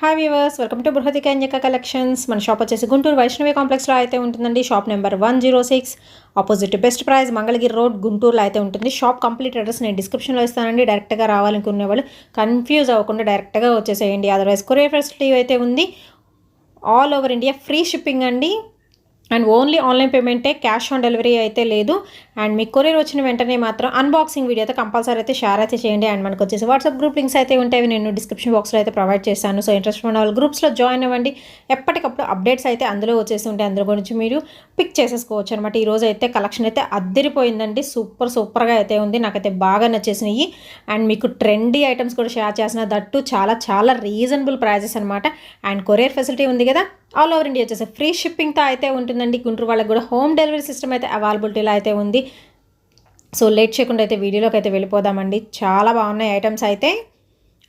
Hi viewers, welcome to Bruhathi Kanyaka collections. మన shop వచ్చేసి గుంటూరు వైష్ణవి కాంప్లెక్స్లో అయితే ఉంటుందండి. Shop number 106 opposite best prize Mangalagiri road గుంటూరులో అయితే ఉంటుంది. షాప్ కంప్లీట్ అడ్రస్ నేను డిస్క్రిప్షన్లో ఇస్తానండి. డైరెక్ట్గా రావాలనుకునే వాళ్ళు కన్ఫ్యూజ్ అవ్వకుండా డైరెక్ట్గా వచ్చేసేయండి. అదర్వైజ్ కొరియర్ ఫెసిలిటీ అయితే ఉంది. All over India free shipping అండి. అండ్ ఓన్లీ ఆన్లైన్ పేమెంటే, క్యాష్ ఆన్ డెలివరీ అయితే లేదు. అండ్ మీకు కొరియర్ వచ్చిన వెంటనే మాత్రం అన్బాక్సింగ్ వీడియో అయితే కంపల్సరీ అయితే షేర్ అయితే చేయండి. అండ్ మనకు వచ్చేసి వాట్సాప్ గ్రూప్ లింక్స్ అయితే ఉంటాయి, నేను డిస్క్రిప్షన్ బాక్స్లో అయితే ప్రొవైడ్ చేశాను. సో ఇంట్రెస్ట్ ఉన్న వాళ్ళు గ్రూప్స్లో జాయిన్ అవ్వండి. ఎప్పటికప్పుడు అప్డేట్స్ అయితే అందులో వచ్చేసి ఉంటాయి, అందులో గురించి మీరు పిక్ చేసేసుకోవచ్చు అనమాట. ఈరోజు అయితే కలెక్షన్ అయితే అద్దరిపోయిందండి. సూపర్గా అయితే ఉంది, నాకైతే బాగా నచ్చేసినాయి. అండ్ మీకు ట్రెండీ ఐటమ్స్ కూడా షేర్ చేసిన, దట్టు చాలా రీజనబుల్ ప్రైజెస్ అనమాట. అండ్ కొరియర్ ఫెసిలిటీ ఉంది కదా, ఆల్ ఓవర్ ఇండియా వచ్చేసి ఫ్రీ షిప్పింగ్తో అయితే ఉంటుందండి. గుంటూరు వాళ్ళకి కూడా హోమ్ డెలివరీ సిస్టమ్ అయితే అవైలబిలిటీలో అయితే ఉంది. సో లేట్ చేయకుండా అయితే వీడియోలోకి అయితే వెళ్ళిపోదామండి. చాలా బాగున్నాయి ఐటమ్స్ అయితే.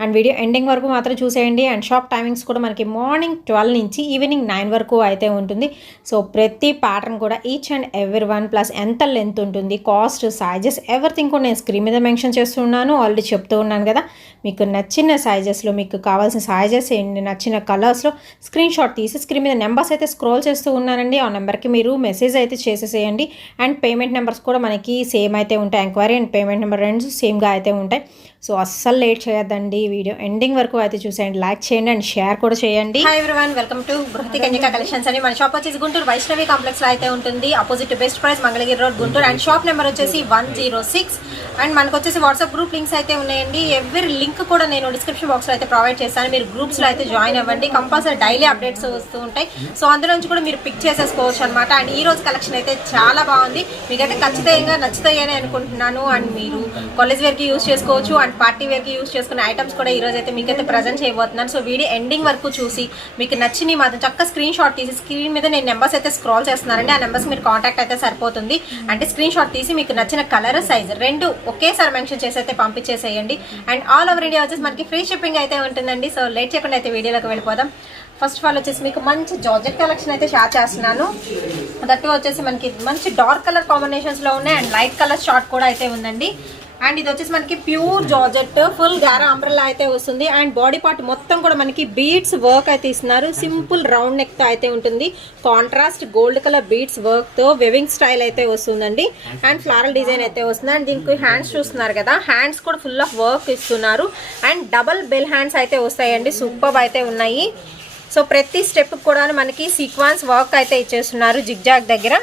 అండ్ వీడియో ఎండింగ్ వరకు మాత్రం చూసేయండి. అండ్ షాప్ టైమింగ్స్ కూడా మనకి మార్నింగ్ 12 నుంచి ఈవినింగ్ 9 వరకు అయితే ఉంటుంది. సో ప్రతి ప్యాటర్న్ కూడా each and every one plus ఎంత లెంత్ ఉంటుంది, కాస్ట్, సైజెస్, ఎవ్రీథింగ్ కూడా నేను స్క్రీన్ మీద మెన్షన్ చేస్తున్నాను. ఆల్రెడీ చెప్తూ ఉన్నాను కదా, మీకు నచ్చిన సైజెస్లో, మీకు కావాల్సిన సైజెస్ నచ్చిన కలర్స్లో స్క్రీన్ షాట్ తీసి స్క్రీన్ మీద నెంబర్స్ అయితే స్క్రోల్ చేస్తూ ఉన్నానండి. ఆ నెంబర్కి మీరు మెసేజ్ అయితే చేసేసేయండి. అండ్ పేమెంట్ నెంబర్స్ కూడా మనకి సేమ్ అయితే ఉంటాయి. ఎంక్వైరీ అండ్ పేమెంట్ నెంబర్ రెండు సేమ్గా అయితే ఉంటాయి. సో అస్సలు లేట్ చేయొద్దండి, వీడియో ఎండింగ్ వరకు అయితే చూసేయండి, లైక్ చేయండి అండ్ షేర్ కూడా చేయండి. Hi everyone, welcome to Bruhathi Kanyaka collections అని. మన షాప్ వచ్చేసి గుంటూరు వైష్ణవి కాంప్లెక్స్లో అయితే ఉంటుంది, opposite best prize Mangalagiri road Guntur. And shop number వచ్చేసి 106. అండ్ మనకు వచ్చేసి వాట్సాప్ గ్రూప్ లింక్స్ అయితే ఉన్నాయండి. ఎవ్రీ లింక్ కూడా నేను డిస్క్రిప్షన్ బాక్స్లో అయితే ప్రొవైడ్ చేస్తాను. మీరు గ్రూప్స్లో అయితే జాయిన్ అవ్వండి, కంపల్సరీ డైలీ అప్డేట్స్ వస్తూ ఉంటాయి. సో అందులో నుంచి కూడా మీరు పిక్ చేసేసుకోవచ్చు అనమాట. అండ్ ఈ రోజు కలెక్షన్ అయితే చాలా బాగుంది, మీకైతే ఖచ్చితంగా నచ్చుతాయని అనుకుంటున్నాను. అండ్ మీరు కాలేజ్ వేర్కి యూస్ చేసుకోవచ్చు, అండ్ పార్టీ వేర్కి యూస్ చేసుకునే ఐటమ్స్ కూడా ఈరోజు అయితే మీకైతే ప్రజెంట్ చేయబోతున్నాను. సో వీడియో ఎండింగ్ వరకు చూసి మీకు నచ్చినవి మాత్రం చక్కగా స్క్రీన్ షాట్ తీసి స్క్రీన్ మీద నేను నెంబర్స్ అయితే స్క్రోల్ చేస్తున్నానండి. ఆ నెంబర్స్ మీరు కాంటాక్ట్ అయితే సరిపోతుంది. అంటే స్క్రీన్ షాట్ తీసి మీకు నచ్చిన కలర్, సైజ్ రెండు ఒకేసారి మెన్షన్ చేసి అయితే పంపించేసేయండి. అండ్ ఆల్ ఓవర్ ఇండియా వచ్చేసి మనకి ఫ్రీ షిప్పింగ్ అయితే ఉంటుందండి. సో లేట్ చేయకుండా అయితే వీడియోలోకి వెళ్ళిపోదాం. ఫస్ట్ ఆఫ్ ఆల్ వచ్చేసి మీకు మంచి జార్జెట్ కలెక్షన్ అయితే షేర్ చేస్తున్నాను. దట్టు వచ్చేసి మనకి మంచి డార్క్ కలర్ కాంబినేషన్స్లో ఉన్నాయి. అండ్ లైట్ కలర్ షార్ట్ కూడా అయితే ఉందండి. అండ్ ఇది వచ్చేసి మనకి ప్యూర్ జార్జెట్, ఫుల్ గారా అంబ్రెల్లా అయితే వస్తుంది. అండ్ బాడీ పార్ట్ మొత్తం కూడా మనకి బీడ్స్ వర్క్ అయితే ఇస్తున్నారు. సింపుల్ రౌండ్ నెక్ తో అయితే ఉంటుంది. Contrast gold colour beads work తో వెవింగ్ స్టైల్ అయితే వస్తుందండి. అండ్ ఫ్లారల్ డిజైన్ అయితే వస్తుంది. అండ్ దీనికి హ్యాండ్స్ చూస్తున్నారు కదా, హ్యాండ్స్ కూడా ఫుల్ ఆఫ్ వర్క్ ఇస్తున్నారు. అండ్ డబల్ బెల్ హ్యాండ్స్ అయితే వస్తాయండి, సూపర్ అయితే ఉన్నాయి. సో ప్రతి స్టెప్ కూడా మనకి సీక్వెన్స్ వర్క్ అయితే ఇచ్చేస్తున్నారు జిగ్జాగ్ దగ్గర.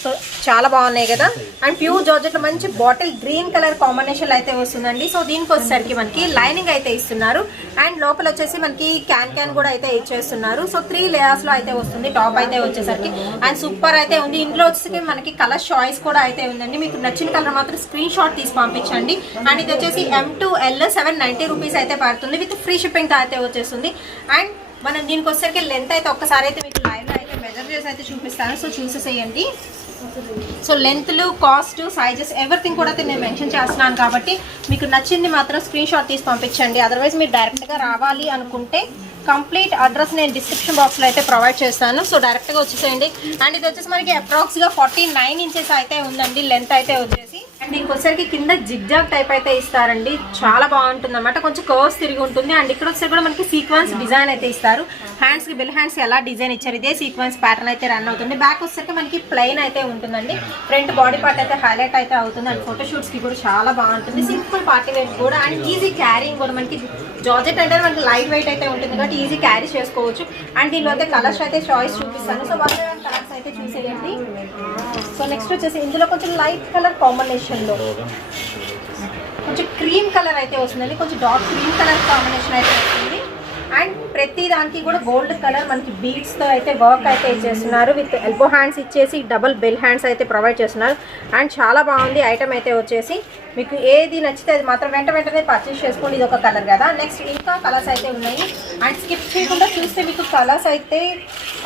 సో చాలా బాగున్నాయి కదా. అండ్ ప్యూర్ జార్జెట్లో మంచి బాటిల్ గ్రీన్ కలర్ కాంబినేషన్ అయితే వస్తుందండి. సో దీనికి వచ్చేసరికి మనకి లైనింగ్ అయితే ఇస్తున్నారు. అండ్ లోపల వచ్చేసి మనకి క్యాన్ కూడా అయితే ఇచ్చేస్తున్నారు. సో 3 లేయర్స్ లో అయితే వస్తుంది టాప్ అయితే వచ్చేసరికి. అండ్ సూపర్ అయితే ఉంది. ఇంట్లో వచ్చేసి మనకి కలర్ చాయిస్ కూడా అయితే ఉందండి. మీకు నచ్చిన కలర్ మాత్రం స్క్రీన్ షాట్ తీసి పంపించండి. అండ్ ఇది వచ్చేసి M2L 790 రూపీస్ అయితే పడుతుంది, విత్ ఫ్రీ షిప్పింగ్ తో అయితే వచ్చేస్తుంది. అండ్ మనం దీనికి వచ్చేసరికి లెంత్ అయితే ఒక్కసారి అయితే మీకు లైవ్ లో అయితే మెజర్ చేసి అయితే చూపిస్తాను. సో చూసేసేయండి. సో లెంత్లు, కాస్ట్, సైజెస్ ఎవ్రీథింగ్ కూడా నేను మెన్షన్ చేస్తున్నాను కాబట్టి మీకు నచ్చింది మాత్రం స్క్రీన్ షాట్ తీసి పంపించండి. అదర్వైజ్ మీరు డైరెక్ట్గా రావాలి అనుకుంటే కంప్లీట్ అడ్రస్ నేను డిస్క్రిప్షన్ బాక్స్లో అయితే ప్రొవైడ్ చేస్తాను. సో డైరెక్ట్గా వచ్చేసేయండి. అండ్ ఇది వచ్చేసి మనకి అప్రాక్స్గా 49 ఇంచెస్ అయితే ఉందండి లెంత్ అయితే వచ్చేసి. అండ్ ఇంకొకసారికి కింద జిగ్జాగ్ టైప్ అయితే ఇస్తారండి, చాలా బాగుంటుంది అనమాట. కొంచెం కర్వ్స్ తిరిగి ఉంటుంది. అండ్ ఇక్కడ వచ్చేసరికి కూడా మనకి సీక్వెన్స్ డిజైన్ అయితే ఇస్తారు. హ్యాండ్స్కి బెల్ హ్యాండ్స్ ఎలా డిజైన్ ఇచ్చారు, ఇదే సీక్వెన్స్ ప్యాటర్న్ అయితే రన్ అవుతుంది. బ్యాక్ వచ్చేసరికి మనకి ప్లెయిన్ అయితే ఉంటుందండి. ఫ్రంట్ బాడీ పార్ట్ అయితే హైలైట్ అయితే అవుతుంది. అండ్ ఫోటోషూట్స్కి కూడా చాలా బాగుంటుంది. సింపుల్ పార్టీ వేర్ కూడా. అండ్ ఈజీ క్యారింగ్ కూడా, మనకి జార్జెట్ అంటే మనకి లైట్ వెయిట్ అయితే ఉంటుంది కాబట్టి ఈజీ క్యారీ చేసుకోవచ్చు. అండ్ దీనిలో అయితే కలర్స్ అయితే చాయిస్ చూపిస్తాను. సో 1 కలర్స్ అయితే చూసేయండి. సో నెక్స్ట్ వచ్చేసి ఇందులో కొంచెం లైట్ కలర్ కాంబినేషన్లో కొంచెం క్రీమ్ కలర్ అయితే వస్తుందండి. కొంచెం డార్క్ క్రీమ్ కలర్ కాంబినేషన్ అయితే వస్తుంది. అండ్ ప్రతి దానికి కూడా గోల్డ్ కలర్ మనకి బీడ్స్తో అయితే వర్క్ అయితే ఇచ్చేస్తున్నారు. విత్ ఎల్బో హ్యాండ్స్ ఇచ్చేసి డబల్ బెల్ హ్యాండ్స్ అయితే ప్రొవైడ్ చేస్తున్నారు. అండ్ చాలా బాగుంది ఐటమ్ అయితే వచ్చేసి. మీకు ఏది నచ్చితే అది మాత్రం వెంటనే పర్చేస్ చేసుకోండి. ఇది ఒక కలర్ కదా. నెక్స్ట్ ఇంకా కలర్స్ అయితే ఉన్నాయి. అండ్ స్కిప్ చేయకుండా చూస్తే మీకు కలర్స్ అయితే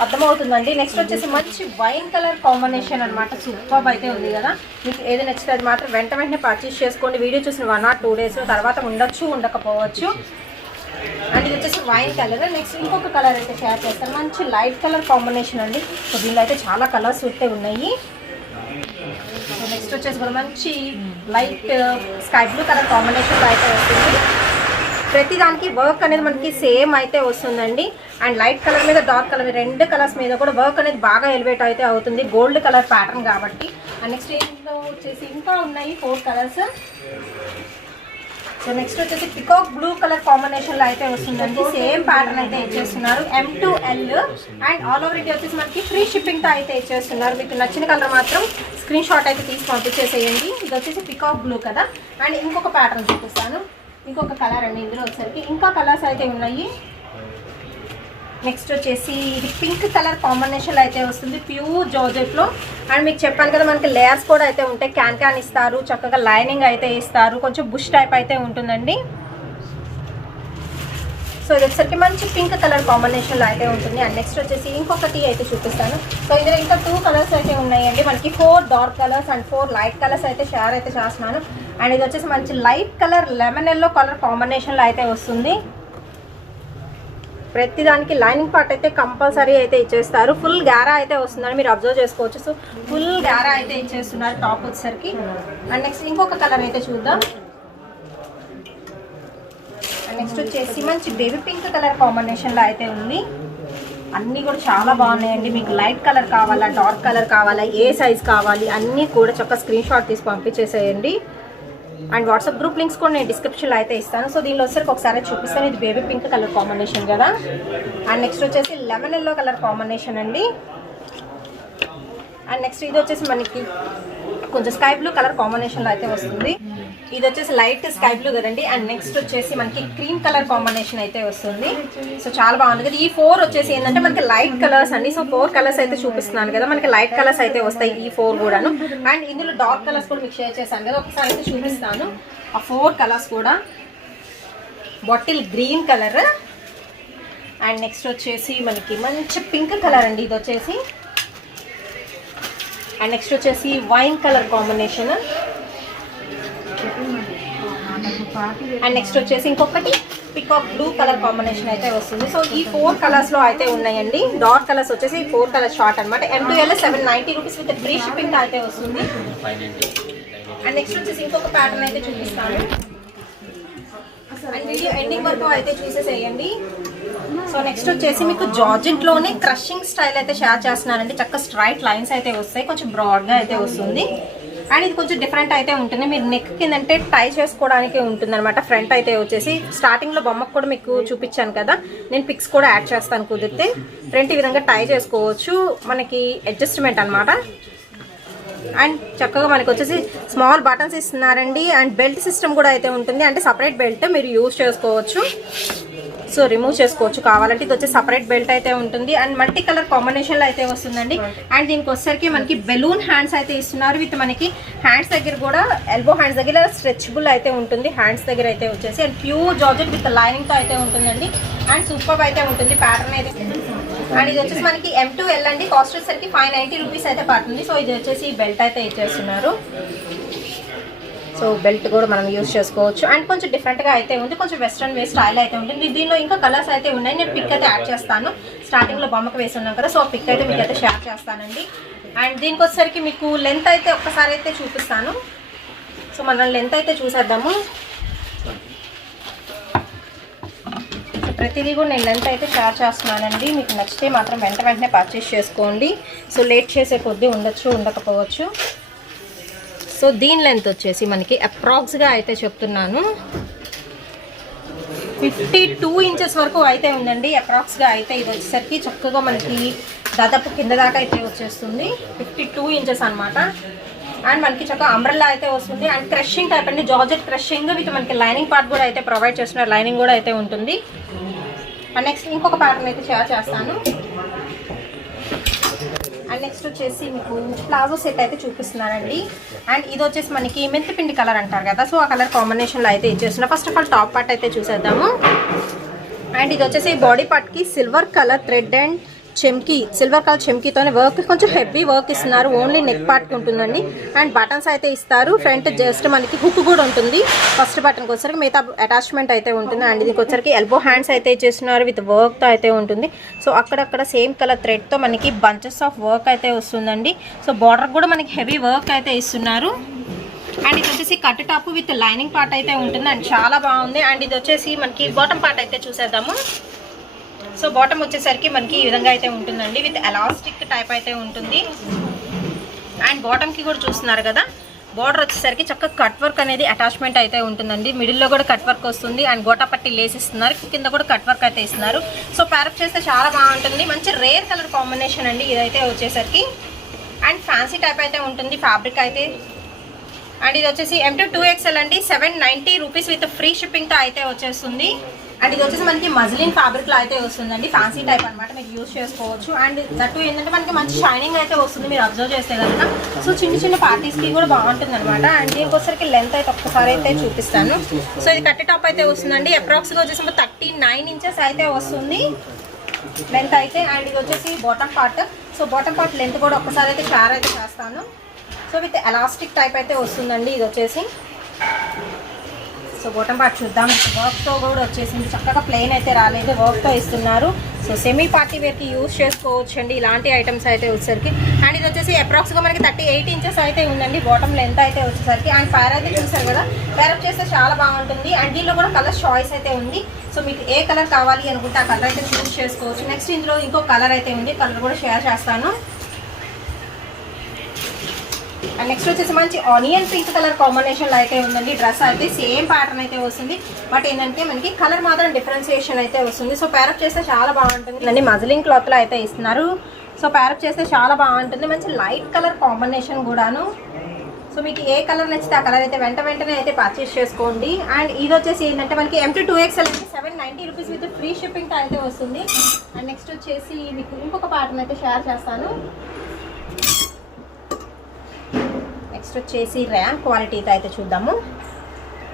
అర్థమవుతుందండి. నెక్స్ట్ వచ్చేసి మంచి వైన్ కలర్ కాంబినేషన్ అనమాట, సూపర్ అయితే ఉంది కదా. మీకు ఏది నచ్చితే అది మాత్రం వెంటనే పర్చేస్ చేసుకోండి. వీడియో చూసిన 1 or 2 days తర్వాత ఉండొచ్చు, ఉండకపోవచ్చు. అండ్ ఇది వచ్చేసి వైన్ కలర్. నెక్స్ట్ ఇంకొక కలర్ అయితే షేర్ చేస్తాను, మంచి లైట్ కలర్ కాంబినేషన్ అండి. సో దీనిలో అయితే చాలా కలర్స్ అయితే ఉన్నాయి. సో నెక్స్ట్ వచ్చేసి కూడా మంచి లైట్ స్కై బ్లూ కలర్ కాంబినేషన్లో అయితే వస్తుంది. ప్రతి దానికి వర్క్ అనేది మనకి సేమ్ అయితే వస్తుందండి. అండ్ లైట్ కలర్ మీద డార్క్ కలర్ 2 కలర్స్ మీద కూడా వర్క్ అనేది బాగా ఎలివేట్ అయితే అవుతుంది, గోల్డ్ కలర్ ప్యాటర్న్ కాబట్టి. అండ్ నెక్స్ట్ ఇంట్లో వచ్చేసి ఇంకా ఉన్నాయి 4 కలర్స్. సో నెక్స్ట్ వచ్చేసి పికాక్ బ్లూ కలర్ కాంబినేషన్లో అయితే వస్తుందండి. సేమ్ ప్యాటర్న్ అయితే ఇచ్చేస్తున్నారు, M2L. And all over India వచ్చేసి మనకి ఫ్రీ షిప్పింగ్తో అయితే ఇచ్చేస్తున్నారు. మీకు నచ్చిన కలర్ మాత్రం స్క్రీన్ షాట్ అయితే తీసి పంపించేసేయండి. ఇది వచ్చేసి పికాక్ బ్లూ కదా. అండ్ ఇంకొక ప్యాటర్న్ చూపిస్తాను, ఇంకొక కలర్ అండి. ఇందులో వచ్చేసరికి ఇంకా కలర్స్ అయితే ఉన్నాయి. నెక్స్ట్ వచ్చేసి ఇది పింక్ కలర్ కాంబినేషన్లో అయితే వస్తుంది, ప్యూర్ జార్జెట్లో. అండ్ మీకు చెప్పాను కదా మనకి లేయర్స్ కూడా అయితే ఉంటాయి, క్యాన్ ఇస్తారు, చక్కగా లైనింగ్ అయితే ఇస్తారు, కొంచెం బుష్ టైప్ అయితే ఉంటుందండి. సో ఇది వచ్చేసరికి మంచి పింక్ కలర్ కాంబినేషన్లో అయితే ఉంటుంది. అండ్ నెక్స్ట్ వచ్చేసి ఇంకొకటి అయితే చూపిస్తాను. సో ఇందులో ఇంకా 2 కలర్స్ అయితే ఉన్నాయండి. మనకి 4 dark colours and 4 light colours అయితే షేర్ అయితే చేస్తున్నాను. అండ్ ఇది వచ్చేసి మంచి light colour lemon yellow colour కాంబినేషన్లో అయితే వస్తుంది. ప్రతి దానికి లైనింగ్ పార్ట్ అయితే కంపల్సరీ అయితే ఇచ్చేస్తారు. ఫుల్ గారా అయితే వస్తుందని మీరు అబ్జర్వ్ చేసుకోవచ్చు. సో ఫుల్ గారా అయితే ఇచ్చేస్తున్నారు టాప్ వచ్చేసరికి. అండ్ నెక్స్ట్ ఇంకొక కలర్ అయితే చూద్దాం. అండ్ నెక్స్ట్ వచ్చేసి మంచి బేబీ పింక్ కలర్ కాంబినేషన్లో అయితే ఉంది. అన్నీ కూడా చాలా బాగున్నాయండి. మీకు లైట్ కలర్ కావాలా, డార్క్ కలర్ కావాలా, ఏ సైజ్ కావాలి అన్నీ కూడా చక్కగా స్క్రీన్ షాట్ తీసి పంపించేసేయండి. అండ్ వాట్సాప్ గ్రూప్ లింక్స్ కూడా నేను డిస్క్రిప్షన్లో అయితే ఇస్తాను. సో దీనిలో వచ్చేసరికి ఒకసారి చూపిస్తాను. ఇది బేబీ పింక్ కలర్ కాంబినేషన్ కదా. అండ్ నెక్స్ట్ వచ్చేసి లెమన్ ఎల్లో కలర్ కాంబినేషన్ అండి. అండ్ నెక్స్ట్ ఇది వచ్చేసి మనకి కొంచెం స్కై బ్లూ కలర్ కాంబినేషన్లో అయితే వస్తుంది. ఇది వచ్చేసి లైట్ స్కై బ్లూ కదండి. అండ్ నెక్స్ట్ వచ్చేసి మనకి క్రీమ్ కలర్ కాంబినేషన్ అయితే వస్తుంది. సో చాలా బాగుంది కదా. ఈ 4 వచ్చేసి ఏంటంటే మనకి లైట్ కలర్స్ అండి. సో 4 కలర్స్ అయితే చూపిస్తున్నాను కదా, మనకి లైట్ కలర్స్ అయితే వస్తాయి ఈ 4 కూడాను. అండ్ ఇందులో డార్క్ కలర్స్ కూడా మీకు షేర్ చేశాను కదా, ఒకసారి అయితే చూపిస్తాను. ఆ 4 కలర్స్ కూడా bottle green colour. And next వచ్చేసి మనకి మంచి పింక్ కలర్ అండి ఇది వచ్చేసి. అండ్ నెక్స్ట్ వచ్చేసి wine colour combination. And next వచ్చేసి ఇంకొకటి పికాక్ బ్లూ కలర్ కాంబినేషన్ అయితే వస్తుంది. సో ఈ 4 కలర్స్ లో అయితే ఉన్నాయండి. డార్క్ కలర్స్ వచ్చేసి 4 కలర్ షార్ట్ అనమాట. M2L 790 rupees with free shipping అయితే వస్తుంది. అండ్ నెక్స్ట్ వచ్చేసి ఇంకొక ప్యాటర్న్ అయితే చూపిస్తాను. అండ్ వీడియో ఎండింగ్ వరకు అయితే చూసేసేయండి. సో నెక్స్ట్ వచ్చేసి మీకు జార్జెట్ లోనే క్రషింగ్ స్టైల్ అయితే షేర్ చేస్తున్నానండి. చక్కగా స్ట్రైట్ లైన్స్ అయితే వస్తాయి, కొంచెం బ్రాడ్గా అయితే వస్తుంది. అండ్ ఇది కొంచెం డిఫరెంట్ అయితే ఉంటుంది. మీరు నెక్ కిందంటే టై చేసుకోవడానికి ఉంటుంది అనమాట. ఫ్రంట్ అయితే వచ్చేసి స్టార్టింగ్లో బొమ్మకు కూడా మీకు చూపించాను కదా, నేను పిక్స్ కూడా యాడ్ చేస్తాను కుదిరితే. ఫ్రంట్ ఈ విధంగా టై చేసుకోవచ్చు, మనకి అడ్జస్ట్మెంట్ అనమాట. అండ్ చక్కగా మనకి వచ్చేసి స్మాల్ బటన్స్ ఇస్తున్నారండి. అండ్ బెల్ట్ సిస్టమ్ కూడా అయితే ఉంటుంది, అంటే సపరేట్ బెల్ట్ మీరు యూజ్ చేసుకోవచ్చు. సో రిమూవ్ చేసుకోవచ్చు కావాలంటే. ఇది వచ్చి సపరేట్ బెల్ట్ అయితే ఉంటుంది. అండ్ మల్టీ కలర్ కాంబినేషన్లో అయితే వస్తుందండి. అండ్ దీనికి వచ్చేసరికి మనకి బెలూన్ హ్యాండ్స్ అయితే ఇస్తున్నారు. విత్ మనకి హ్యాండ్స్ దగ్గర కూడా ఎల్బో హ్యాండ్స్ దగ్గర స్ట్రెచబుల్ అయితే ఉంటుంది హ్యాండ్స్ దగ్గర అయితే వచ్చేసి. అండ్ ప్యూర్ జార్జెట్ విత్ లైనింగ్తో అయితే ఉంటుందండి. అండ్ సూపర్ అయితే ఉంటుంది ప్యాటర్న్ అయితే. అండ్ ఇది వచ్చేసి మనకి M2L అండి. కాస్ట్ వచ్చేసరికి 590 రూపీస్ అయితే పడుతుంది. సో ఇది వచ్చేసి బెల్ట్ అయితే ఇచ్చేస్తున్నారు. సో బెల్ట్ కూడా మనం యూజ్ చేసుకోవచ్చు. అండ్ కొంచెం డిఫరెంట్గా అయితే ఉంది, కొంచెం వెస్ట్రన్ వే స్టైల్ అయితే ఉంటుంది. దీనిలో ఇంకా కలర్స్ అయితే ఉన్నాయి, నేను పిక్ అయితే యాడ్ చేస్తాను. స్టార్టింగ్లో బొమ్మకు వేసి ఉన్నాం కదా, సో పిక్ అయితే మీకు అయితే షేర్ చేస్తానండి. అండ్ దీనికి వచ్చేసరికి మీకు లెంత్ అయితే ఒక్కసారి అయితే చూపిస్తాను. సో మనం లెంత్ అయితే చూసేద్దాము. ప్రతిదీ కూడా నేను లెంత్ అయితే షేర్ చేస్తున్నానండి. మీకు నచ్చితే మాత్రం వెంటనే పర్చేస్ చేసుకోండి. సో లేట్ చేసే కొద్దీ ఉండొచ్చు, ఉండకపోవచ్చు. సో దీని లెంత్ వచ్చేసి మనకి అప్రాక్స్గా అయితే చెప్తున్నాను 52 ఇంచెస్ వరకు అయితే ఉందండి అప్రాక్స్గా అయితే. ఇది వచ్చేసరికి చక్కగా మనకి దాదాపు కింద దాకా అయితే వచ్చేస్తుంది, 52 ఇంచెస్ అనమాట. అండ్ మనకి చక్కగా అంబ్రెల్లా అయితే వస్తుంది. అండ్ క్రషింగ్ టైప్ అండి, జార్జెట్ క్రషింగ్ విత్ మనకి లైనింగ్ పార్ట్ కూడా అయితే ప్రొవైడ్ చేస్తున్నారు, లైనింగ్ కూడా అయితే ఉంటుంది. అండ్ నెక్స్ట్ ఇంకొక ప్యాటర్న్ అయితే షేర్ చేస్తాను. అండ్ నెక్స్ట్ వచ్చేసి మీకు ప్లాజో సెట్ అయితే చూపిస్తున్నానండి. అండ్ ఇది వచ్చేసి మనకి మెంతిపిండి కలర్ అంటారు కదా, సో ఆ కలర్ కాంబినేషన్లో అయితే ఇచ్చేస్తున్నా. First of all top part అయితే చూసేద్దాము. అండ్ ఇది వచ్చేసి బాడీ పార్ట్కి సిల్వర్ కలర్ థ్రెడ్ అండ్ చెమ్కీ, సిల్వర్ కలర్ చెమ్కీతోనే వర్క్, కొంచెం హెవీ వర్క్ ఇస్తున్నారు. ఓన్లీ నెక్ పార్ట్కి ఉంటుందండి. అండ్ బటన్స్ అయితే ఇస్తారు. ఫ్రంట్ జస్ట్ మనకి హుక్ కూడా ఉంటుంది. ఫస్ట్ బటన్కి వచ్చరికి మిగతా అటాచ్మెంట్ అయితే ఉంటుంది. అండ్ దీనికి వచ్చరికి ఎల్బో హ్యాండ్స్ అయితే ఇచ్చేస్తున్నారు విత్ వర్క్తో అయితే ఉంటుంది. సో అక్కడక్కడ సేమ్ కలర్ థ్రెడ్తో మనకి బంచెస్ ఆఫ్ వర్క్ అయితే వస్తుందండి. సో బార్డర్ కూడా మనకి హెవీ వర్క్ అయితే ఇస్తున్నారు. అండ్ ఇది వచ్చేసి cut top with lining part అయితే ఉంటుంది అండ్ చాలా బాగుంది. అండ్ ఇది వచ్చేసి మనకి బాటమ్ పార్ట్ అయితే చూసేద్దాము. సో బాటమ్ వచ్చేసరికి మనకి ఈ విధంగా అయితే ఉంటుందండి, విత్ ఎలాస్టిక్ టైప్ అయితే ఉంటుంది. అండ్ బాటమ్కి కూడా చూస్తున్నారు కదా, బార్డర్ వచ్చేసరికి చక్కగా కట్ వర్క్ అనేది అటాచ్మెంట్ అయితే ఉంటుందండి. మిడిల్లో కూడా కట్ వర్క్ వస్తుంది అండ్ గోటా పట్టి లేస్ ఇస్తున్నారు, కింద కూడా కట్ వర్క్ అయితే ఇస్తున్నారు. సో ప్యారప్ చేస్తే చాలా బాగుంటుంది. మంచి రేర్ కలర్ కాంబినేషన్ అండి ఇదైతే వచ్చేసరికి. అండ్ ఫ్యాన్సీ టైప్ అయితే ఉంటుంది ఫ్యాబ్రిక్ అయితే. అండ్ ఇది వచ్చేసి M2 2XL అండి, 790 రూపీస్ విత్ ఫ్రీ షిప్పింగ్తో అయితే వచ్చేస్తుంది. అండ్ ఇది వచ్చేసి మనకి మజ్లిన్ ఫ్యాబ్రిక్లో అయితే వస్తుందండి, ఫ్యాన్సీ టైప్ అనమాట, మీరు యూజ్ చేసుకోవచ్చు. అండ్ దట్టు ఏంటంటే మనకి మంచి షైనింగ్ అయితే వస్తుంది మీరు అబ్జర్వ్ చేస్తే కనుక. సో చిన్న చిన్న పార్టీస్కి కూడా బాగుంటుంది అనమాట. అండ్ దీనికోసరికి లెంత్ అయితే ఒక్కసారి అయితే చూపిస్తాను. సో ఇది కట్టి టాప్ అయితే వస్తుందండి, అప్రాక్స్గా వచ్చేసి 39 ఇంచెస్ అయితే వస్తుంది లెంత్ అయితే. అండ్ ఇది వచ్చేసి bottom part. So bottom part length కూడా ఒక్కసారి అయితే షేర్ అయితే చేస్తాను. సో విత్ ఎలాస్టిక్ టైప్ అయితే వస్తుందండి ఇది వచ్చేసి. సో బాటమ్ పార్ట్ చూద్దాం. వర్క్తో కూడా వచ్చేసింది, చక్కగా ప్లెయిన్ అయితే రాలేదు, వర్క్తో ఇస్తున్నారు. సో సెమీ పార్టీ వేర్కి యూజ్ చేసుకోవచ్చు అండి ఇలాంటి ఐటమ్స్ అయితే వచ్చేసరికి. అండ్ ఇది వచ్చేసి అప్రాక్స్గా మనకి 38 ఇంచెస్ అయితే ఉందండి బాటమ్ లెంత్ అయితే వచ్చేసరికి. అండ్ ఫైర్ అయితే చూసారు కదా, ప్యారప్ చేస్తే చాలా బాగుంటుంది. అండ్ దీనిలో కూడా కలర్ చాయిస్ అయితే ఉంది. సో మీకు ఏ కలర్ కావాలి అనుకుంటే ఆ కలర్ అయితే చూస్ చేసుకోవచ్చు. నెక్స్ట్ ఇందులో ఇంకో కలర్ అయితే ఉంది, కలర్ కూడా షేర్ చేస్తాను. అండ్ నెక్స్ట్ వచ్చేసి మంచి ఆనియన్ పింక్ కలర్ కాంబినేషన్లో అయితే ఉందండి. డ్రెస్ అయితే సేమ్ ప్యాటర్న్ అయితే వస్తుంది, బట్ ఏంటంటే మనకి కలర్ మాత్రం డిఫరెన్సియేషన్ అయితే వస్తుంది. సో ప్యారప్ చేస్తే చాలా బాగుంటుంది అండి. మజ్లిన్ క్లాత్లో అయితే ఇస్తున్నారు. సో ప్యారప్ చేస్తే చాలా బాగుంటుంది, మంచి లైట్ కలర్ కాంబినేషన్ కూడాను. సో మీకు ఏ కలర్ నచ్చితే ఆ కలర్ అయితే వెంటనే అయితే పర్చేస్ చేసుకోండి. అండ్ ఇది వచ్చేసి ఏంటంటే మనకి M2 2XL అయితే 790 రూపీస్ విత్ ఫ్రీ షిప్పింగ్తో అయితే వస్తుంది. అండ్ నెక్స్ట్ వచ్చేసి మీకు ఇంకొక ప్యాటర్న్ అయితే షేర్ చేస్తాను. నెక్స్ట్ వచ్చేసి ర్యామ్ క్వాలిటీతో అయితే చూద్దాము.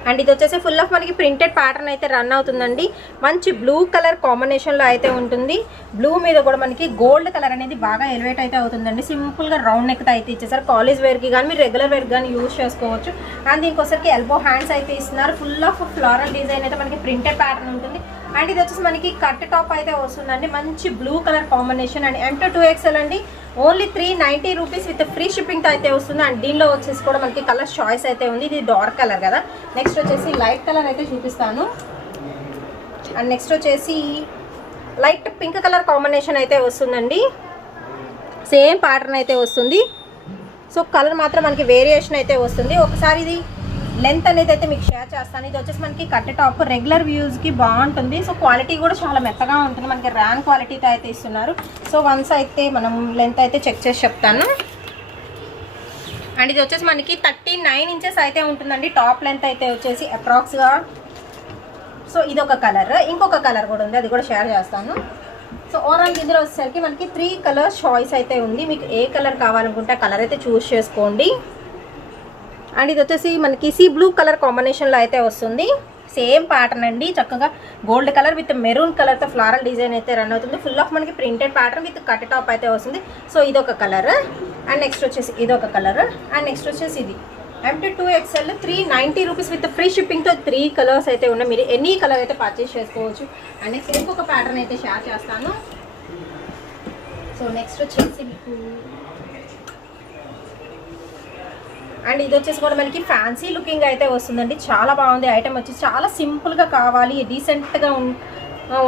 అండ్ ఇది వచ్చేసి ఫుల్ ఆఫ్ మనకి ప్రింటెడ్ ప్యాటర్న్ అయితే రన్ అవుతుందండి. మంచి బ్లూ కలర్ కాంబినేషన్లో అయితే ఉంటుంది. బ్లూ మీద కూడా మనకి గోల్డ్ కలర్ అనేది బాగా ఎలివేట్ అయితే అవుతుందండి. సింపుల్గా రౌండ్ నెక్ అయితే ఇచ్చేసారు. కాలేజ్ వేర్కి కానీ మీరు రెగ్యులర్ వేర్కి కానీ యూజ్ చేసుకోవచ్చు. అండ్ దీనికోసరికి ఎల్బో హ్యాండ్స్ అయితే ఇస్తున్నారు. ఫుల్ ఆఫ్ ఫ్లోరల్ డిజైన్ అయితే మనకి ప్రింటెడ్ ప్యాటర్న్ ఉంటుంది. అండ్ ఇది వచ్చేసి మనకి కట్ టాప్ అయితే వస్తుందండి, మంచి blue colour combination. And M2 2XL అండి, ఓన్లీ 390 రూపీస్ విత్ ఫ్రీ షిప్పింగ్తో అయితే వస్తుంది. అండ్ దీనిలో వచ్చేసి కూడా మనకి కలర్ చాయిస్ అయితే ఉంది. ఇది డార్క్ కలర్ కదా. నెక్స్ట్ వచ్చేసి లైట్ కలర్ అయితే చూపిస్తాను. అండ్ నెక్స్ట్ వచ్చేసి లైట్ పింక్ కలర్ కాంబినేషన్ అయితే వస్తుందండి, సేమ్ ప్యాటర్న్ అయితే వస్తుంది. సో కలర్ మాత్రం మనకి వేరియేషన్ అయితే వస్తుంది. ఒకసారి ఇది లెంత్ అనేది అయితే మీకు షేర్ చేస్తాను. ఇది వచ్చేసి మనకి కట్ టాప్, రెగ్యులర్ వ్యూస్కి బాగుంటుంది. సో క్వాలిటీ కూడా చాలా మెత్తగా ఉంటుంది, మనకి ర్యాన్ క్వాలిటీతో అయితే ఇస్తున్నారు. సో వన్స్ అయితే మనం లెంత్ అయితే చెక్ చేసి చెప్తాను. అండ్ ఇది వచ్చేసి మనకి 39 ఇంచెస్ అయితే ఉంటుందండి టాప్ లెంత్ అయితే వచ్చేసి అప్రాక్స్గా. సో ఇది ఒక కలర్, ఇంకొక కలర్ కూడా ఉంది, అది కూడా షేర్ చేస్తాను. సో ఓవరాల్ ఇందులో వచ్చేసరికి మనకి 3 కలర్స్ చాయిస్ అయితే ఉంది. మీకు ఏ కలర్ కావాలనుకుంటే ఆ కలర్ అయితే చూస్ చేసుకోండి. అండ్ ఇది వచ్చేసి మనకి సీ బ్లూ కలర్ కాంబినేషన్లో అయితే వస్తుంది, సేమ్ ప్యాటర్న్ అండి. చక్కగా గోల్డ్ కలర్ విత్ మెరూన్ కలర్తో ఫ్లారల్ డిజైన్ అయితే రన్ అవుతుంది. ఫుల్ ఆఫ్ మనకి printed pattern with cut top అయితే వస్తుంది. సో ఇదొక కలర్. అండ్ నెక్స్ట్ వచ్చేసి ఇదొక కలర్. అండ్ నెక్స్ట్ వచ్చేసి ఇది M2 2XL 390 rupees with free షిప్పింగ్తో 3 కలర్స్ అయితే ఉన్నాయి. మీరు ఎనీ కలర్ అయితే పర్చేస్ చేసుకోవచ్చు. అండ్ నెక్స్ట్ ఇంకొక ప్యాటర్న్ అయితే షేర్ చేస్తాను. సో నెక్స్ట్ వచ్చేసి మీకు అండ్ ఇది వచ్చేసి కూడా మనకి ఫ్యాన్సీ లుకింగ్ అయితే వస్తుందండి. చాలా బాగుంది ఐటమ్ వచ్చి. చాలా సింపుల్గా కావాలి, డీసెంట్గా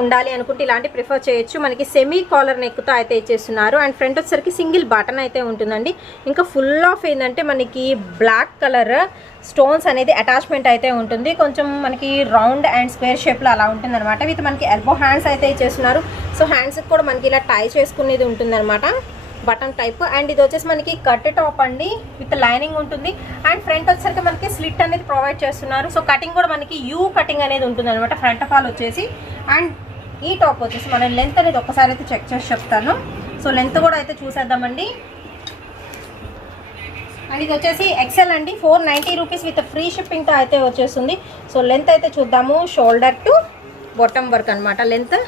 ఉండాలి అనుకుంటే ఇలాంటి ప్రిఫర్ చేయొచ్చు. మనకి సెమీ కాలర్ నెక్తో అయితే ఇచ్చేస్తున్నారు. అండ్ ఫ్రంట్ వచ్చేసరికి సింగిల్ బటన్ అయితే ఉంటుందండి. ఇంకా ఫుల్ ఆఫ్ ఏంటంటే మనకి బ్లాక్ కలర్ స్టోన్స్ అనేది అటాచ్మెంట్ అయితే ఉంటుంది. కొంచెం మనకి రౌండ్ అండ్ స్క్వేర్ షేప్లో అలా ఉంటుంది అనమాట. విత్ మనకి ఎల్బో హ్యాండ్స్ అయితే ఇచ్చేస్తున్నారు. సో హ్యాండ్స్కి కూడా మనకి ఇలా టై చేసుకునేది ఉంటుందన్నమాట, బటన్ టైప్. అండ్ ఇది వచ్చేసి మనకి కట్ టాప్ అండి, విత్ లైనింగ్ ఉంటుంది. అండ్ ఫ్రంట్ వచ్చేసరికి మనకి స్లిట్ అనేది ప్రొవైడ్ చేస్తున్నారు. సో కటింగ్ కూడా మనకి యూ కటింగ్ అనేది ఉంటుంది అనమాట ఫ్రంట్ ఆఫ్ ఆల్ వచ్చేసి. అండ్ ఈ టాప్ వచ్చేసి మన లెంత్ అనేది ఒక్కసారి అయితే చెక్ చేసి చెప్తాను. సో లెంత్ కూడా అయితే చూసేద్దామండి. అండ్ ఇది వచ్చేసి XL అండి, 490 రూపీస్ విత్ ఫ్రీ షిప్పింగ్తో అయితే వచ్చేస్తుంది. సో లెంత్ అయితే చూద్దాము. షోల్డర్ టు బాటమ్ వర్క్ అనమాట లెంత్.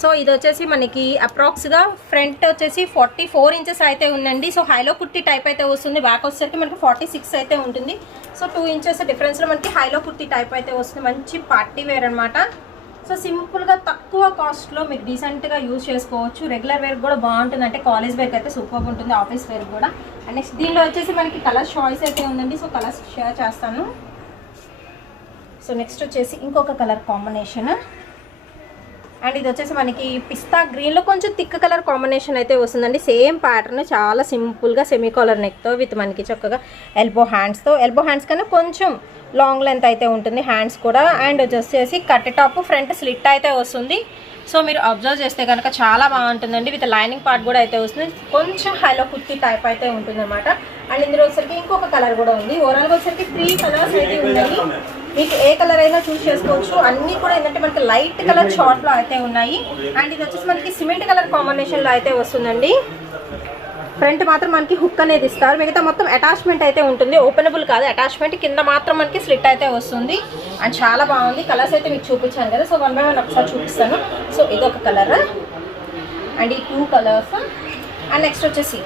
సో ఇది వచ్చేసి మనకి అప్రాక్స్గా ఫ్రంట్ వచ్చేసి 44 ఇంచెస్ అయితే ఉందండి. సో హైలో కుర్తీ టైప్ అయితే వస్తుంది. బ్యాక్ వచ్చేసరికి మనకి 46 అయితే ఉంటుంది. సో 2 ఇంచెస్ డిఫరెన్స్లో మనకి హైలో కుర్తీ టైప్ అయితే వస్తుంది. మంచి పార్టీ వేర్ అనమాట. సో సింపుల్గా తక్కువ కాస్ట్లో మీకు డీసెంట్గా యూజ్ చేసుకోవచ్చు. రెగ్యులర్ వేర్ కూడా బాగుంటుంది, అంటే కాలేజ్ వేర్కి అయితే సూపర్ ఉంటుంది, ఆఫీస్ వేర్ కూడా. అండ్ నెక్స్ట్ దీనిలో వచ్చేసి మనకి కలర్ చాయిస్ అయితే ఉందండి. సో కలర్స్ షేర్ చేస్తాను. సో నెక్స్ట్ వచ్చేసి ఇంకొక కలర్ కాంబినేషన్, అండ్ ఇది వచ్చేసి మనకి పిస్తా గ్రీన్లో కొంచెం థిక్ కలర్ కాంబినేషన్ అయితే వస్తుందండి. సేమ్ ప్యాటర్న్, చాలా సింపుల్గా సెమీ కాలర్ నెక్తో విత్ మనకి చక్కగా ఎల్బో హ్యాండ్స్ కన్నా కొంచెం లాంగ్ లెంత్ అయితే ఉంటుంది హ్యాండ్స్ కూడా. అండ్ వచ్చేసి కట్ టాప్ ఫ్రంట్ స్లిట్ అయితే వస్తుంది. సో మీరు అబ్జర్వ్ చేస్తే కనుక చాలా బాగుంటుందండి. విత్ లైనింగ్ పార్ట్ కూడా అయితే వస్తుంది. కొంచెం హైలో కుర్తీ టైప్ అయితే ఉంటుంది అనమాట. అండ్ ఇందులో వచ్చేసరికి ఇంకొక కలర్ కూడా ఉంది. ఓవరాల్గా వచ్చేసరికి 3 కలర్స్ అయితే ఉన్నాయి. మీకు ఏ కలర్ అయినా చూస్ చేసుకోవచ్చు. అన్నీ కూడా ఏంటంటే మనకి లైట్ కలర్ షార్ట్లో అయితే ఉన్నాయి. అండ్ ఇది వచ్చేసి మనకి సిమెంట్ కలర్ కాంబినేషన్లో అయితే వస్తుందండి. ఫ్రంట్ మాత్రం మనకి హుక్ అనేది ఇస్తారు, మిగతా మొత్తం అటాచ్మెంట్ అయితే ఉంటుంది. ఓపెనబుల్ కాదు, అటాచ్మెంట్ కింద మాత్రం మనకి స్లిట్ అయితే వస్తుంది. అండ్ చాలా బాగుంది. కలర్స్ అయితే మీకు చూపించాను కదా, సో 1 by 1 ఒకసారి చూపిస్తాను. సో ఇదొక కలర్ అండ్ ఈ 2 కలర్స్. అండ్ నెక్స్ట్ వచ్చేసి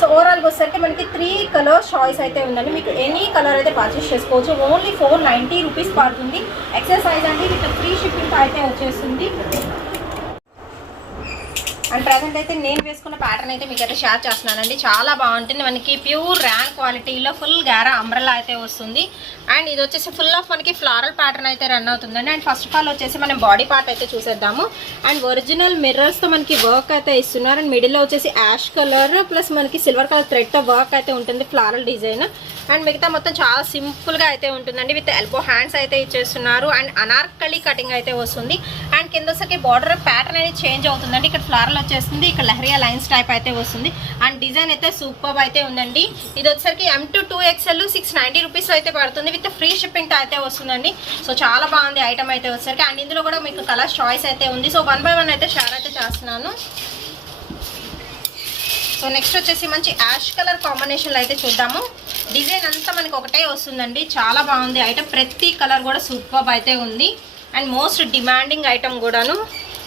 సో ఓవరాల్గా వచ్చేసరికి మనకి 3 కలర్ చాయిస్ అయితే ఉందండి. మీకు ఎనీ కలర్ అయితే పర్చేస్ చేసుకోవచ్చు. ఓన్లీ 490 రూపీస్ పడుతుంది. ఎక్సర్సైజ్ అండి విత్ ఫ్రీ షిప్పింగ్ అయితే వచ్చేస్తుంది. అండ్ ప్రజెంట్ అయితే నేను వేసుకున్న ప్యాటర్న్ అయితే మీకు అయితే షేర్ చేస్తున్నానండి. చాలా బాగుంటుంది. మనకి ప్యూర్ ర్యాన్ క్వాలిటీలో ఫుల్ గారా అంబ్రెల్లా అయితే వస్తుంది. అండ్ ఇది వచ్చేసి ఫుల్ ఆఫ్ మనకి ఫ్లారల్ ప్యాటర్న్ అయితే రన్ అవుతుందండి. అండ్ ఫస్ట్ ఆఫ్ ఆల్ వచ్చేసి మనం బాడీ పార్ట్ అయితే చూసేద్దాము. అండ్ ఒరిజినల్ మిర్రర్స్తో మనకి వర్క్ అయితే ఇస్తున్నారు. అండ్ మిడిల్లో వచ్చేసి యాష్ కలర్ ప్లస్ మనకి సిల్వర్ కలర్ థ్రెడ్తో వర్క్ అయితే ఉంటుంది, ఫ్లారల్ డిజైన్. అండ్ మిగతా మొత్తం చాలా సింపుల్గా అయితే ఉంటుందండి. విత్ ఎల్బో హ్యాండ్స్ అయితే ఇచ్చేస్తున్నారు. అండ్ అనార్కలి కటింగ్ అయితే వస్తుంది. అండ్ కింద వచ్చేసరికి బార్డర్ ప్యాటర్న్ అనేది చేంజ్ అవుతుందండి. ఇక్కడ ఫ్లారల్ వచ్చేస్తుంది, ఇక్కడ లహరియా లైన్స్ టైప్ అయితే వస్తుంది. అండ్ డిజైన్ అయితే సూపర్ అయితే ఉందండి. ఇది వచ్చేసరికి M to 2XL 690 రూపీస్ అయితే పడుతుంది. విత్ ఫ్రీ షిప్పింగ్ అయితే వస్తుందండి. సో చాలా బాగుంది ఐటమ్ అయితే వచ్చేసరికి. అండ్ ఇందులో కూడా మీకు కలర్ చాయిస్ అయితే ఉంది. సో 1 by 1 అయితే షేర్ అయితే చేస్తున్నాను. సో నెక్స్ట్ వచ్చేసి మంచి యాష్ కలర్ కాంబినేషన్లో అయితే చూద్దాము. డిజైన్ అంతా మనకి ఒకటే వస్తుందండి. చాలా బాగుంది ఐటమ్. ప్రతి కలర్ కూడా సూపర్ అయితే ఉంది. అండ్ మోస్ట్ డిమాండింగ్ ఐటమ్ కూడాను.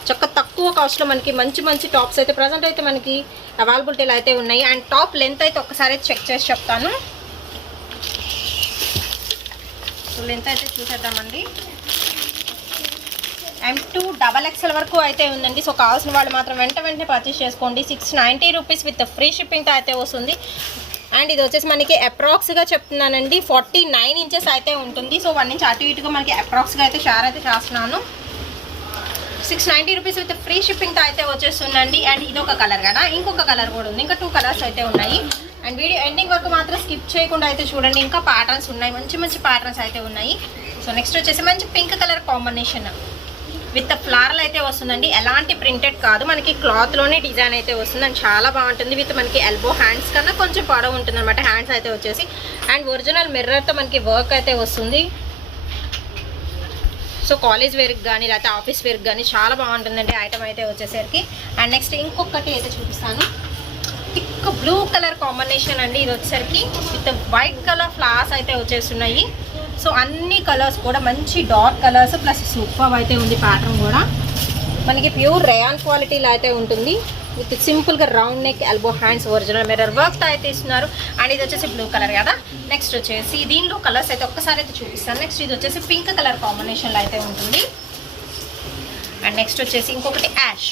చక్కగా తక్కువ కాస్ట్లో మనకి మంచి మంచి టాప్స్ అయితే ప్రజెంట్ అయితే మనకి అవైలబిలిటీలో అయితే ఉన్నాయి. అండ్ టాప్ లెంత్ అయితే ఒకసారి చెక్ చేసి చెప్తాను. సో లెంత్ అయితే చూసేద్దామండి. M to XXL వరకు అయితే ఉందండి. సో కావాల్సిన వాళ్ళు మాత్రం వెంటనే పర్చేస్ చేసుకోండి. 690 రూపీస్ విత్ ఫ్రీ షిప్పింగ్తో అయితే వస్తుంది. అండ్ ఇది వచ్చేసి మనకి అప్రాక్స్గా చెప్తున్నానండి 49 ఇంచెస్ అయితే ఉంటుంది. సో 1 ఇంచ్ అటు ఇటుగా మనకి అప్రాక్స్గా అయితే షేర్ అయితే చేస్తున్నాను. 690 రూపీస్ విత్ ఫ్రీ షిప్పింగ్తో అయితే వచ్చేస్తుందండి. అండ్ ఇది ఒక కలర్ కదా, ఇంకొక కలర్ కూడా ఉంది. ఇంకా 2 కలర్స్ అయితే ఉన్నాయి. అండ్ వీడియో ఎండింగ్ వరకు మాత్రం స్కిప్ చేయకుండా అయితే చూడండి. ఇంకా ప్యాటర్న్స్ ఉన్నాయి, మంచి మంచి ప్యాటర్న్స్ అయితే ఉన్నాయి. సో నెక్స్ట్ వచ్చేసి మంచి pink colour combination with floral అయితే వస్తుందండి. ఎలాంటి ప్రింటెడ్ కాదు, మనకి క్లాత్లోనే డిజైన్ అయితే వస్తుంది. అండ్ చాలా బాగుంటుంది. విత్ మనకి ఎల్బో హ్యాండ్స్ కన్నా కొంచెం పొడవు ఉంటుంది అనమాట హ్యాండ్స్ అయితే వచ్చేసి. అండ్ ఒరిజినల్ మిర్రర్తో మనకి వర్క్ అయితే వస్తుంది. సో కాలేజ్ వేర్కి కానీ లేకపోతే ఆఫీస్ వేర్కి కానీ చాలా బాగుంటుందండి ఐటమ్ అయితే వచ్చేసరికి. అండ్ నెక్స్ట్ ఇంకొకటి అయితే చూపిస్తాను. థిక్ బ్లూ కలర్ కాంబినేషన్ అండి. ఇది వచ్చేసరికి విత్ వైట్ కలర్ ఫ్లవర్స్ అయితే వచ్చేస్తున్నాయి. సో అన్ని కలర్స్ కూడా మంచి డార్క్ కలర్స్ ప్లస్ సూపర్ అయితే ఉంది. ప్యాటర్న్ కూడా మనకి ప్యూర్ రేయాన్ క్వాలిటీలో అయితే ఉంటుంది. విత్ సింపుల్గా round neck elbow hands original mirror work అయితే ఇస్తున్నారు. అండ్ ఇది వచ్చేసి బ్లూ కలర్ కదా. నెక్స్ట్ వచ్చేసి దీనిలో కలర్స్ అయితే ఒక్కసారి అయితే చూపిస్తాను. నెక్స్ట్ ఇది వచ్చేసి పింక్ కలర్ కాంబినేషన్లో అయితే ఉంటుంది. అండ్ నెక్స్ట్ వచ్చేసి ఇంకొకటి యాష్.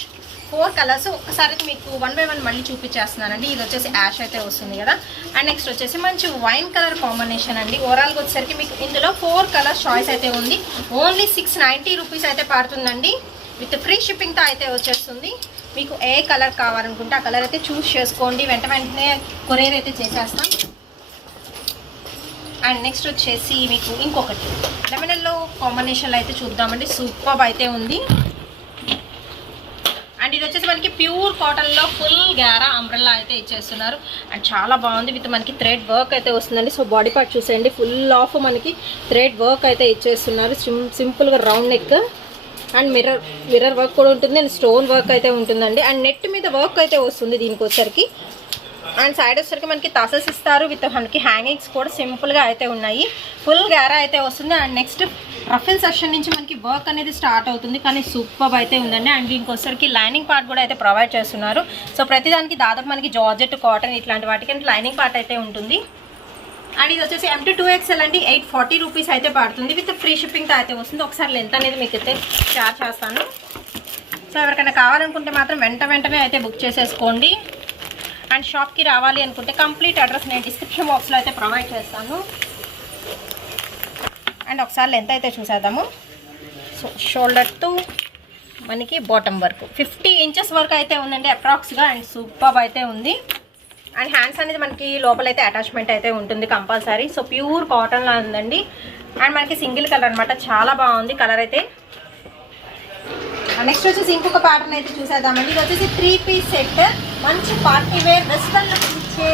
4 కలర్స్ ఒక్కసారి అయితే మీకు 1 by 1 మళ్ళీ చూపించేస్తున్నానండి. ఇది వచ్చేసి యాష్ అయితే వస్తుంది కదా. అండ్ నెక్స్ట్ వచ్చేసి మంచి వైన్ కలర్ కాంబినేషన్ అండి. ఓవరాల్గా వచ్చేసరికి మీకు ఇందులో 4 కలర్ చాయిస్ అయితే ఉంది. ఓన్లీ 690 రూపీస్ అయితే పడుతుందండి. విత్ ఫ్రీ షిప్పింగ్తో అయితే వచ్చేస్తుంది. మీకు ఏ కలర్ కావాలనుకుంటే ఆ కలర్ అయితే చూస్ చేసుకోండి. వెంటనే కొరియర్ అయితే చేసేస్తాం. అండ్ నెక్స్ట్ వచ్చేసి మీకు ఇంకొకటి లెమన్ ఎల్లో కాంబినేషన్లో అయితే చూద్దామండి. సూపర్ అయితే ఉంది. అండ్ ఇది వచ్చేసి మనకి ప్యూర్ కాటన్లో ఫుల్ గారా అంబ్రెల్లా అయితే ఇచ్చేస్తున్నారు. అండ్ చాలా బాగుంది. విత్ మనకి థ్రెడ్ వర్క్ అయితే వస్తుందండి. సో బాడీ పార్ట్ చూసేయండి, ఫుల్ ఆఫ్ మనకి థ్రెడ్ వర్క్ అయితే ఇచ్చేస్తున్నారు. సింపుల్గా round neck and mirror work కూడా ఉంటుంది. అండ్ స్టోన్ వర్క్ అయితే ఉంటుందండి. అండ్ నెట్ మీద వర్క్ అయితే వస్తుంది దీనికి వచ్చరికి. అండ్ సైడ్ వచ్చరికి మనకి టసల్స్ ఇస్తారు. విత్ మనకి హ్యాంగింగ్స్ కూడా సింపుల్గా అయితే ఉన్నాయి. ఫుల్ గారా అయితే వస్తుంది. అండ్ నెక్స్ట్ రఫిల్ సెక్షన్ నుంచి మనకి వర్క్ అనేది స్టార్ట్ అవుతుంది. కానీ సూపర్ అయితే ఉందండి. అండ్ దీనికి వచ్చరికి లైనింగ్ పార్ట్ కూడా అయితే ప్రొవైడ్ చేస్తున్నారు. సో ప్రతిదానికి దాదాపు మనకి జార్జెట్, కాటన్ ఇట్లాంటి వాటికి లైనింగ్ పార్ట్ అయితే ఉంటుంది. అండ్ ఇది వచ్చేసి M to 2XL అండి, 840 రూపీస్ అయితే పడుతుంది. విత్ ఫ్రీ షిప్పింగ్తో అయితే వస్తుంది. ఒకసారి లెంత్ అనేది మీకు అయితే షేర్ చేస్తాను. సో ఎవరికైనా కావాలనుకుంటే మాత్రం వెంటనే అయితే బుక్ చేసేసుకోండి. అండ్ షాప్కి రావాలి అనుకుంటే కంప్లీట్ అడ్రస్ నేను డిస్క్రిప్షన్ బాక్స్లో అయితే ప్రొవైడ్ చేస్తాను. అండ్ ఒకసారి లెంత్ అయితే చూసేద్దాము. సో షోల్డర్ టు మనకి బాటమ్ వరకు 50 ఇంచెస్ వరకు అయితే ఉందండి అప్రాక్స్గా. అండ్ సూపర్ అయితే ఉంది. అండ్ హ్యాండ్స్ అనేది మనకి లోపలైతే అటాచ్మెంట్ అయితే ఉంటుంది కంపల్సరీ. సో ప్యూర్ కాటన్లా ఉందండి. అండ్ మనకి సింగిల్ కలర్ అనమాట, చాలా బాగుంది కలర్ అయితే. నెక్స్ట్ వచ్చేసి ఇంకొక ప్యాటర్న్ అయితే చూసేద్దామండి. ఇది వచ్చేసి 3 పీస్ సెట్, మంచి పార్టీ వేర్ వెస్ట్రన్ లుక్ ఇచ్చే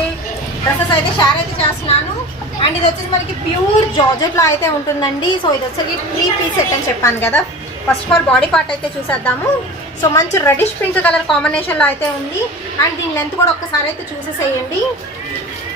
డ్రెస్సెస్ అయితే షేర్ అయితే చేస్తున్నాను. అండ్ ఇది వచ్చేసి మనకి ప్యూర్ జార్జెట్లో అయితే ఉంటుందండి. సో ఇది వచ్చేసి 3 పీస్ సెట్ అని చెప్పాను కదా. First of all body part అయితే చూసేద్దాము. సో మంచి రెడిష్ పింక్ కలర్ కాంబినేషన్లో అయితే ఉంది. అండ్ దీని లెంత్ కూడా ఒక్కసారి అయితే చూసేసేయండి.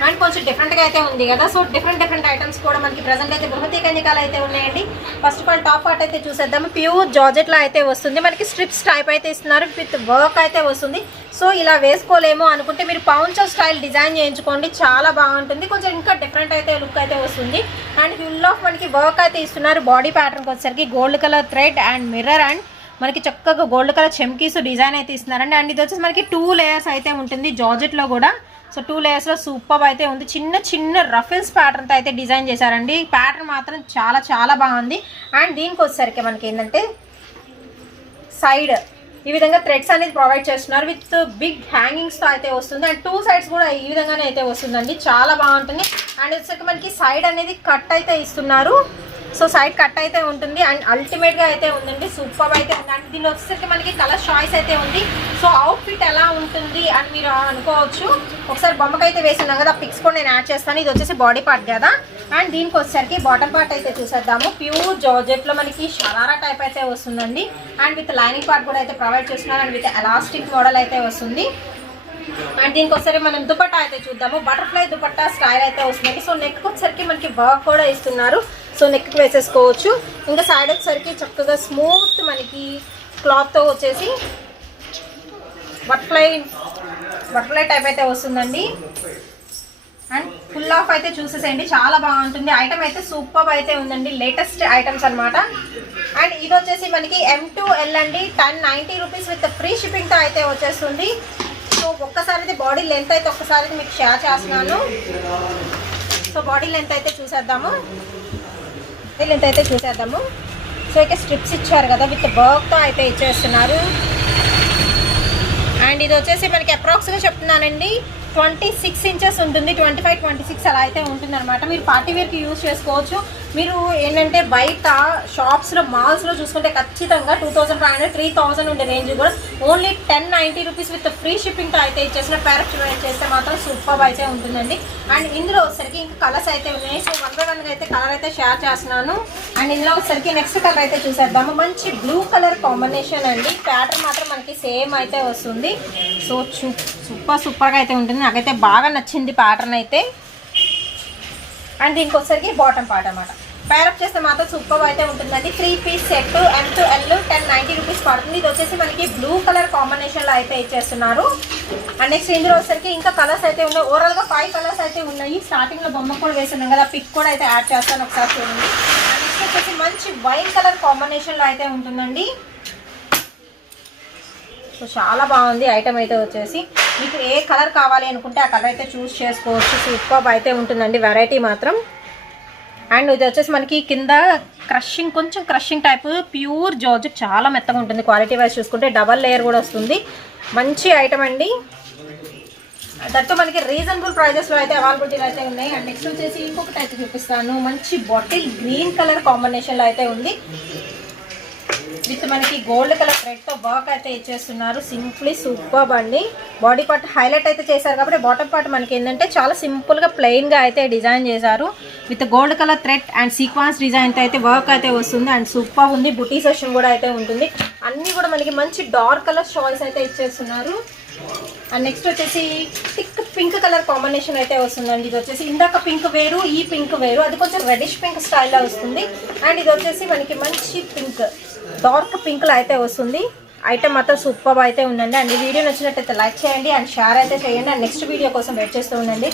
అండ్ కొంచెం డిఫరెంట్గా అయితే ఉంది కదా. సో డిఫరెంట్ ఐటమ్స్ కూడా మనకి ప్రజెంట్ అయితే బృహతి కన్యకాలు అయితే ఉన్నాయండి. First of all top part అయితే చూసేద్దాము. ప్యూర్ జార్జెట్లో అయితే వస్తుంది. మనకి స్ట్రిప్స్ టైప్ అయితే ఇస్తున్నారు, విత్ వర్క్ అయితే వస్తుంది. సో ఇలా వేసుకోలేము అనుకుంటే మీరు పౌంచో స్టైల్ డిజైన్ చేయించుకోండి, చాలా బాగుంటుంది. కొంచెం ఇంకా డిఫరెంట్ అయితే లుక్ అయితే వస్తుంది. అండ్ ఫుల్ ఆఫ్ మనకి వర్క్ అయితే ఇస్తున్నారు. బాడీ ప్యాటర్న్కి వచ్చేసరికి gold colour thread and mirror and మనకి చక్కగా గోల్డ్ కలర్ చెమ్కీస్ డిజైన్ అయితే ఇస్తున్నారండి. అండ్ ఇది వచ్చేసి మనకి 2 లేయర్స్ అయితే ఉంటుంది జార్జెట్లో కూడా. సో 2 లేయర్స్లో సూపర్ అయితే ఉంది. చిన్న రఫిల్స్ ప్యాటర్న్తో అయితే డిజైన్ చేశారండి. ప్యాటర్న్ మాత్రం చాలా బాగుంది. అండ్ దీనికి వచ్చేసరికి మనకి ఏంటంటే సైడ్ ఈ విధంగా థ్రెడ్స్ అనేది ప్రొవైడ్ చేస్తున్నారు, విత్ బిగ్ హ్యాంగింగ్స్తో అయితే వస్తుంది. అండ్ 2 సైడ్స్ కూడా ఈ విధంగానే అయితే వస్తుందండి, చాలా బాగుంటుంది. అండ్ వచ్చేసరికి మనకి సైడ్ అనేది కట్ అయితే ఇస్తున్నారు. సో సైడ్ కట్ అయితే ఉంటుంది. అండ్ అల్టిమేట్గా అయితే ఉందండి, సూపర్ అయితే ఉంది. అండ్ దీనిలో వచ్చేసరికి మనకి కలర్ చాయిస్ అయితే ఉంది. సో అవుట్ఫిట్ ఎలా ఉంటుంది అని మీరు అనుకోవచ్చు. ఒకసారి బొమ్మకైతే వేస్తున్నాం కదా, పిక్స్ కూడా నేను యాడ్ చేస్తాను. ఇది వచ్చేసి బాడీ పార్ట్ కదా. అండ్ దీనికి వచ్చేసరికి బాటమ్ పార్ట్ అయితే చూసేద్దాము. ప్యూర్ జార్జెట్లో మనకి షరారా టైప్ అయితే వస్తుందండి. అండ్ విత్ లైనింగ్ పార్ట్ కూడా అయితే ప్రొవైడ్ చేస్తున్నారు. అండ్ విత్ ఎలాస్టిక్ మోడల్ అయితే వస్తుంది. అండ్ దీనికి ఒకసారి మనం దుపట్టా అయితే చూద్దాము. బటర్ఫ్లై దుపట్టా స్టైల్ అయితే వస్తుంది. సో నెక్ వచ్చేసరికి మనకి వర్క్ కూడా ఇస్తున్నారు. సో నెక్కి వేసేసుకోవచ్చు. ఇంకా సైడ్ వచ్చేసరికి చక్కగా స్మూత్ మనకి క్లాత్తో వచ్చేసి బటర్ఫ్లై టైప్ అయితే వస్తుందండి. అండ్ ఫుల్ ఆఫ్ అయితే చూసేసేయండి, చాలా బాగుంటుంది. ఐటమ్ అయితే సూపర్ అయితే ఉందండి, లేటెస్ట్ ఐటమ్స్ అనమాట. అండ్ ఇది వచ్చేసి మనకి M to L అండి, 1090 రూపీస్ విత్ ఫ్రీ షిప్పింగ్తో అయితే వచ్చేస్తుంది. సో ఒక్కసారి అయితే బాడీ లెంత్ అయితే ఒక్కసారి మీకు షేర్ చేస్తున్నాను. సో బాడీ లెంత్ అయితే చూసేద్దాము. సో ఇక స్ట్రిప్స్ ఇచ్చారు కదా, విత్ వర్క్తో అయితే ఇచ్చేస్తున్నారు. అండ్ ఇది వచ్చేసి మనకి అప్రాక్స్గా చెప్తున్నానండి 26 ఇంచెస్ ఉంటుంది, 25-26 అలా అయితే ఉంటుంది అనమాట. మీరు పార్టీ వేర్కి యూజ్ చేసుకోవచ్చు. మీరు ఏంటంటే బయట షాప్స్లో మాల్స్లో చూసుకుంటే ఖచ్చితంగా 2500-3000 ఉండే రేంజ్ కూడా ఓన్లీ 1090 రూపీస్ విత్ ఫ్రీ షిప్పింగ్తో అయితే ఇచ్చేసిన ప్యారెక్ట్ చేస్తే మాత్రం సూపర్ అయితే ఉంటుందండి. అండ్ ఇందులో వచ్చేసరికి ఇంకా కలర్స్ అయితే ఉన్నాయి. సో 1 by 1 అయితే కలర్ అయితే షేర్ చేస్తున్నాను. అండ్ ఇందులో వచ్చేసరికి నెక్స్ట్ కలర్ అయితే చూసేద్దాము. మంచి బ్లూ కలర్ కాంబినేషన్ అండి. ప్యాటర్న్ మాత్రం మనకి సేమ్ అయితే వస్తుంది. సో సూపర్గా అయితే ఉంటుంది. నాకైతే బాగా నచ్చింది ప్యాటర్న్ అయితే. అండ్ దీనికి వచ్చేసరికి బాటమ్ పార్ట్ అనమాట. పేరప్ చేస్తే మాత్రం సూపర్ అయితే ఉంటుందండి. 3 piece set M to L 1090 rupees పడుతుంది. ఇది వచ్చేసి మనకి బ్లూ కలర్ కాంబినేషన్లో అయితే ఇచ్చేస్తున్నారు. అండ్ నెక్స్ట్ ఇందులో వచ్చేసరికి ఇంకా కలర్స్ అయితే ఉన్నాయి. ఓవరాల్గా 5 కలర్స్ అయితే ఉన్నాయి. స్టార్టింగ్లో బొమ్మ కూడా వేస్తున్నాం కదా, పిక్ కూడా అయితే యాడ్ చేస్తాను, ఒకసారి చూడండి. అండ్ నెక్స్ట్ వచ్చేసి మంచి వైన్ కలర్ కాంబినేషన్లో అయితే ఉంటుందండి. సో చాలా బాగుంది ఐటమ్ అయితే వచ్చేసి. మీకు ఏ కలర్ కావాలి అనుకుంటే ఆ కలర్ అయితే చూస్ చేసుకోవచ్చు. సూపర్ అయితే ఉంటుందండి వెరైటీ మాత్రం. అండ్ ఇది వచ్చేసి మనకి కింద కొంచెం క్రషింగ్ టైప్ ప్యూర్ జార్జెట్, చాలా మెత్తగా ఉంటుంది. క్వాలిటీ వైజ్ చూసుకుంటే డబల్ లేయర్ కూడా వస్తుంది. మంచి ఐటమ్ అండి. దట్టు మనకి రీజనబుల్ ప్రైజెస్లో అయితే అవైలబిలిటీలో అయితే ఉన్నాయి. అండ్ నెక్స్ట్ వచ్చేసి ఇంకొకటి అయితే చూపిస్తాను. మంచి బాటిల్ గ్రీన్ కలర్ కాంబినేషన్లో అయితే ఉంది. విత్ మనకి గోల్డ్ కలర్ థ్రెడ్తో వర్క్ అయితే ఇచ్చేస్తున్నారు. సింప్లీ సూపర్ అండి. బాడీ పార్ట్ హైలైట్ అయితే చేశారు కాబట్టి బాటమ్ పార్ట్ మనకి ఏంటంటే చాలా సింపుల్గా ప్లెయిన్గా అయితే డిజైన్ చేశారు. With gold colour thread and sequence డిజైన్తో అయితే వర్క్ అయితే వస్తుంది. అండ్ సూపర్ ఉంది. బుటీ సెషన్ కూడా అయితే ఉంటుంది. అన్నీ కూడా మనకి మంచి డార్క్ కలర్ షాల్స్ అయితే ఇచ్చేస్తున్నారు. అండ్ నెక్స్ట్ వచ్చేసి థిక్ పింక్ కలర్ కాంబినేషన్ అయితే వస్తుందండి. ఇది వచ్చేసి ఇందాక పింక్ వేరు, ఈ పింక్ వేరు, అది కొంచెం రెడిష్ పింక్ స్టైల్లో వస్తుంది. అండ్ ఇది వచ్చేసి మనకి మంచి పింక్, డార్క్ పింక్లో అయితే వస్తుంది. ఐటమ్ మాత్రం సూపర్ అయితే ఉందండి. అండ్ ఈ వీడియో నచ్చినట్టయితే లైక్ చేయండి అండ్ షేర్ అయితే చేయండి. అండ్ నెక్స్ట్ వీడియో కోసం వెయిట్ చేస్తూ ఉండండి.